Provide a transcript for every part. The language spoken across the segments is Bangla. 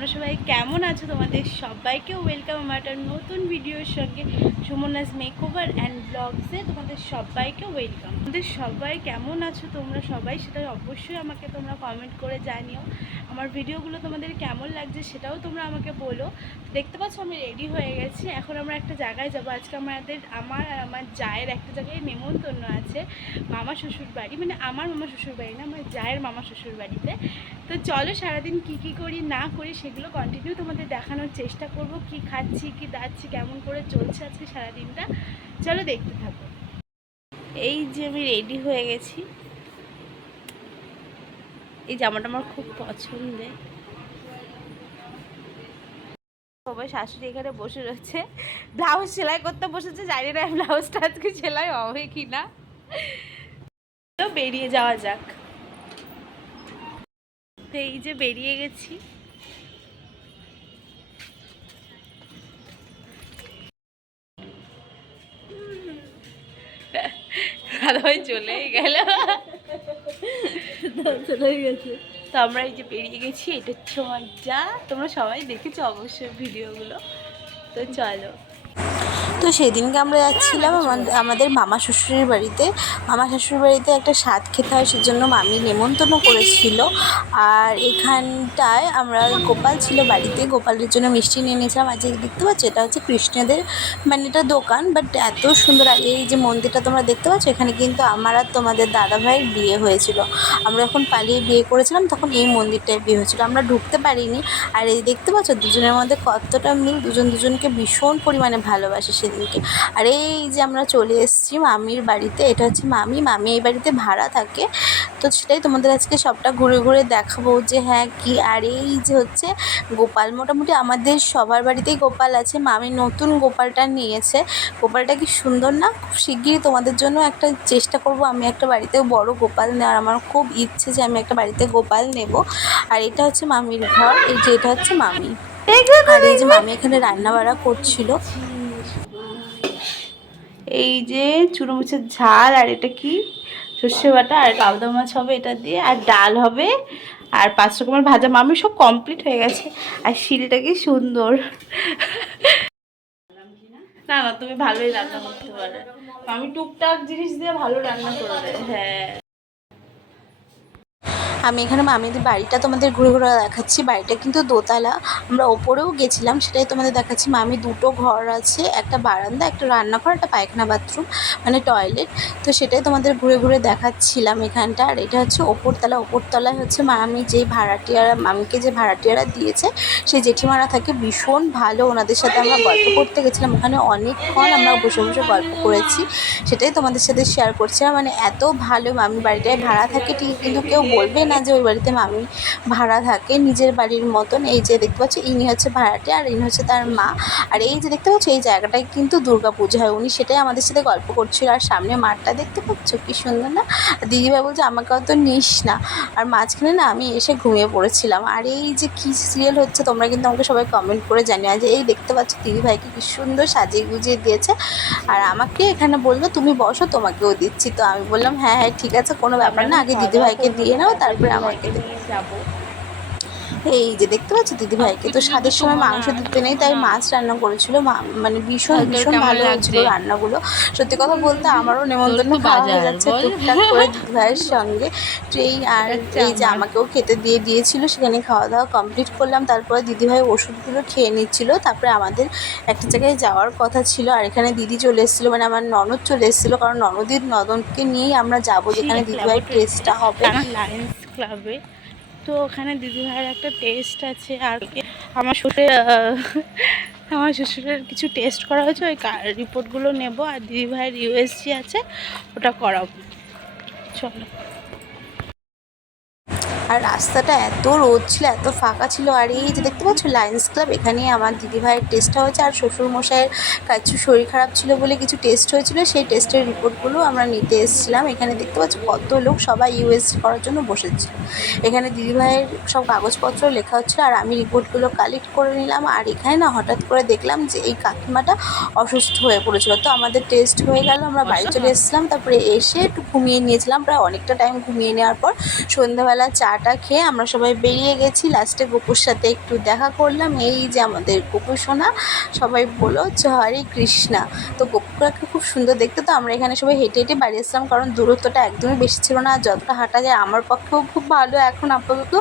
তোমরা সবাই কেমন আছো? তোমাদের সবাইকে ওয়েলকাম আমার একটা নতুন ভিডিওর সঙ্গে। সুমনাস মেকওভার অ্যান্ড ব্লগসে তোমাদের সবাইকে ওয়েলকাম। তোমাদের সবাই কেমন আছো তোমরা সবাই, সেটা অবশ্যই আমাকে তোমরা কমেন্ট করে জানিও। আমার ভিডিওগুলো তোমাদের কেমন লাগছে সেটাও তোমরা আমাকে বলো। দেখতে পাচ্ছ আমি রেডি হয়ে গেছি, এখন আমরা একটা জায়গায় যাবো। আজকে আমার আর আমার জায়ের একটা জায়গায় নেমন্তন্ন আছে, মামা শ্বশুর বাড়ি, মানে আমার মামা শ্বশুর বাড়ি না, আমার জায়ের মামা শ্বশুর বাড়িতে। তো চলো সারাদিন কি করি না করি সেগুলো কন্টিনিউ তোমাদের দেখানোর চেষ্টা করব। কি খাচ্ছি, কি দাচ্ছি, কেমন করে চলছে আজকে সারাদিনটা, চলো দেখতে থাকো। এই যে আমি রেডি হয়ে গেছি, এই জামাটা আমার খুব পছন্দের। সবাই শাশুড়ি এখানে বসে রয়েছে, ব্লাউজ সেলাই করতে বসেছে, জানি না ব্লাউজটা আজকে সেলাই হবে কি না। বেরিয়ে যাওয়া যাক। এই যে বেরিয়ে গেছি, দাদাভাই চলেই গেল, চলে গেছে। তো আমরা এই যে বেরিয়ে গেছি, এটা হচ্ছে মজা। তোমরা সবাই দেখেছো অবশ্যই ভিডিওগুলো, তো চলো। তো সেদিনকে আমরা যাচ্ছিলাম আমাদের মামা শ্বশুরের বাড়িতে। মামা শ্বশুরের বাড়িতে একটা স্বাদ খেতে হয়, সেজন্য মামি নেমন্তন্ন করেছিল। আর এখানটায় আমরা গোপাল ছিল বাড়িতে, গোপালের জন্য মিষ্টি নিয়ে নিয়েছিলাম। আর যে দেখতে পাচ্ছ এটা হচ্ছে কৃষ্ণদের মানে এটা দোকান, বাট এত সুন্দর। আর এই যে মন্দিরটা তোমরা দেখতে পাচ্ছ, এখানে কিন্তু আমার আর তোমাদের দাদাভাইয়ের বিয়ে হয়েছিল। আমরা যখন পালিয়ে বিয়ে করেছিলাম তখন এই মন্দিরটায় বিয়ে হয়েছিল, আমরা ঢুকতে পারিনি। আর এই দেখতে পাচ্ছ দুজনের মধ্যে কতটা মিল, দুজনকে ভীষণ পরিমাণে ভালোবাসে সেদিনকে। আর এই যে আমরা চলে এসেছি মামির বাড়িতে, এটা হচ্ছে মামি এই বাড়িতে ভাড়া থাকে। তো সেটাই তোমাদের আজকে সবটা ঘুরে ঘুরে দেখাবো যে হ্যাঁ কি। আর এই যে হচ্ছে গোপাল, মোটামুটি আমাদের সবার বাড়িতেই গোপাল আছে। মামি নতুন গোপালটা নিয়েছে, গোপালটা কি সুন্দর না। খুব শিগগিরই তোমাদের জন্য একটা চেষ্টা করব আমি একটা বাড়িতে বড় গোপাল নেওয়ার। আমার খুব ইচ্ছে যে আমি একটা বাড়িতে গোপাল নেব। আর এটা হচ্ছে মামির ঘর, এই যে এটা হচ্ছে মামি। আর এই যে মামি এখানে রান্না বাড়া করছিল। এই যে চুনো মাছের ঝাল, আর এটা কি সর্ষে বাটা, আর পাবদা মাছ হবে এটা দিয়ে, আর ডাল হবে, আর 5 রকমের ভাজা। মামি সব কমপ্লিট হয়ে গেছে। আর শিলটা কি সুন্দর। না না, তুমি ভালোই রান্না করতে পারো। মামি টুকটাক জিনিস দিয়ে ভালো রান্না করে দেয়। হ্যাঁ, আমি এখানে মামিদের বাড়িটা তোমাদের ঘুরে ঘুরে দেখাচ্ছি। বাড়িটা কিন্তু দোতলা, আমরা ওপরেও গেছিলাম, সেটাই তোমাদের দেখাচ্ছি। মামি দুটো ঘর আছে, একটা বারান্দা, একটা রান্নাঘর, একটা পায়খানা বাথরুম মানে টয়লেট। তো সেটাই তোমাদের ঘুরে ঘুরে দেখাচ্ছিলাম এখানটা। আর এটা হচ্ছে ওপরতলা, ওপরতলায় হচ্ছে মামি যেই ভাড়াটিয়ারা, মামিকে যে ভাড়াটিয়ারা দিয়েছে সেই জেঠিমারা থাকে, ভীষণ ভালো। ওনাদের সাথে আমরা গল্প করতে গেছিলাম, ওখানে অনেকক্ষণ আমরা বসে বসে গল্প করেছি, সেটাই তোমাদের সাথে শেয়ার করছিলাম। মানে এত ভালো। মামি বাড়িটায় ভাড়া থাকে ঠিক, কিন্তু কেউ বলবে না যে ওই বাড়িতে মামি ভাড়া থাকে, নিজের বাড়ির মতন। এই যে দেখতে পাচ্ছ ইনি হচ্ছে ভাড়াটে, আর ইনি হচ্ছে তার মা। আর এই যে দেখতে পাচ্ছ এই জায়গাটায় কিন্তু দুর্গা পুজো হয়, উনি সেটাই আমাদের সাথে গল্প করছিল। আর সামনে মাঠটা দেখতে পাচ্ছ কি সুন্দর না। দিদিভাই বলছে আমাকে অত নিস না। আর মাঝখানে না আমি এসে ঘুমিয়ে পড়েছিলাম। আর এই যে কী সিরিয়াল হচ্ছে তোমরা কিন্তু আমাকে সবাই কমেন্ট করে জানিও। যে এই দেখতে পাচ্ছ দিদিভাইকে কি সুন্দর সাজিয়ে গুজিয়ে দিয়েছে, আর আমাকে এখানে বললো তুমি বসো তোমাকেও দিচ্ছি। তো আমি বললাম হ্যাঁ হ্যাঁ ঠিক আছে, কোনো ব্যাপার না, আগে দিদিভাইকে দিয়ে নাও তারপরে আমাকে যাবো। এই যে দেখতে পাচ্ছ দিদিভাইকে। তো স্বাদের সময় মাংস দিতে নেই, তাই মাছ রান্না করেছিল। মানে ভীষণ ভীষণ ভালো হয়েছিল রান্নাগুলো। সত্যি কথা বলতে আমারও নেমন্তন্ন খাওয়া হয়ে যাচ্ছে টুকটাক করে দিদিভাইয়ের সঙ্গে। ট্রেই আর এই যে আমাকেও খেতে দিয়ে দিয়েছিল, সেখানে খাওয়া দাওয়া কমপ্লিট করলাম। তারপরে দিদিভাই ওষুধগুলো খেয়ে নিচ্ছিল। তারপরে আমাদের একটা জায়গায় যাওয়ার কথা ছিল, আর এখানে দিদি চলে এসেছিলো, মানে আমার ননদ চলে এসেছিলো, কারণ ননদকে নিয়েই আমরা যাবো যেখানে দিদিভাইয়ের টেস্টটা হবে লায়ন্স ক্লাবে। তো ওখানে দিদিভাইয়ের একটা টেস্ট আছে। আর আমার শ্বশুরের কিছু টেস্ট করা হয়েছে, ওই রিপোর্টগুলো নেব। আর দিদিভাইয়ের ইউএসজি আছে, ওটা করাবো। চলো। আর রাস্তাটা এত রোদ ছিল, এত ফাঁকা ছিল। আর এই যে দেখতে পাচ্ছ লায়ন্স ক্লাব, এখানেই আমার দিদিভাইয়ের টেস্টটা হয়েছে। আর শ্বশুরমশাইয়ের কিছু শরীর খারাপ ছিল বলে কিছু টেস্ট হয়েছিল, সেই টেস্টের রিপোর্টগুলো আমরা নিতে এসেছিলাম। এখানে দেখতে পাচ্ছ কত লোক, সবাই ইউএসজি করার জন্য বসেছিল। এখানে দিদিভাইয়ের সব কাগজপত্র লেখা হচ্ছিলো, আর আমি রিপোর্টগুলো কালেক্ট করে নিলাম। আর এখানে না হঠাৎ করে দেখলাম যে এই কাকিমাটা অসুস্থ হয়ে পড়েছিল। তো আমাদের টেস্ট হয়ে গেল, আমরা বাড়ি চলে এসেছিলাম। তারপরে এসে একটু ঘুমিয়ে নিয়েছিলাম, প্রায় অনেকটা টাইম ঘুমিয়ে নেওয়ার পর সন্ধ্যাবেলা 4 চাটা খেয়ে আমরা সবাই বেরিয়ে গেছি। লাস্টে গোপুর সাথে একটু দেখা করলাম। এই যে আমাদের গোপু সোনা, সবাই বলো হরে কৃষ্ণা। তো গোপুটাকে খুব সুন্দর দেখতে। তো আমরা এখানে সবাই হেঁটে হেঁটে বাড়ি আসলাম, কারণ দূরত্বটা একদমই বেশি ছিল না। আর যতটা হাঁটা যায় আমার পক্ষেও খুব ভালো এখন আপাতত,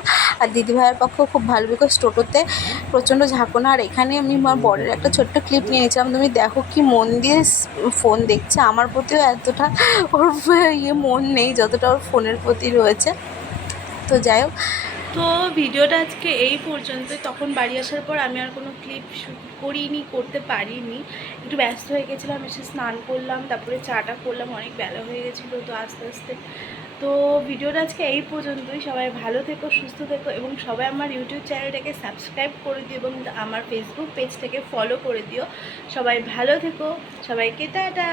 আর দিদিভাইয়ের পক্ষেও খুব ভালো, বিকজ টোটোতে প্রচণ্ড ঝাঁকুনা। আর এখানে আমি আমার বরের একটা ছোট্ট ক্লিপ নিয়ে নিয়েছিলাম। তুমি দেখো কি মন দিয়ে ফোন দেখছে। আমার প্রতিও এতটা ওর মন নেই যতটা ওর ফোনের প্রতি রয়েছে। তো যাই হোক, তো ভিডিওটা আজকে এই পর্যন্তই। তখন বাড়ি আসার পর আমি আর কোনো ক্লিপ শ্যুট করিনি, করতে পারিনি, একটু ব্যস্ত হয়ে গেছিলাম। এসে স্নান করলাম, তারপরে চাটা করলাম, অনেক বেলা হয়ে গেছিলো। তো আস্তে আস্তে তো ভিডিওটা আজকে এই পর্যন্তই। সবাই ভালো থেকো, সুস্থ থেকো, এবং সবাই আমার ইউটিউব চ্যানেলটাকে সাবস্ক্রাইব করে দিও এবং আমার ফেসবুক পেজটাকে ফলো করে দিও। সবাই ভালো থেকো, সবাইকে টাটা।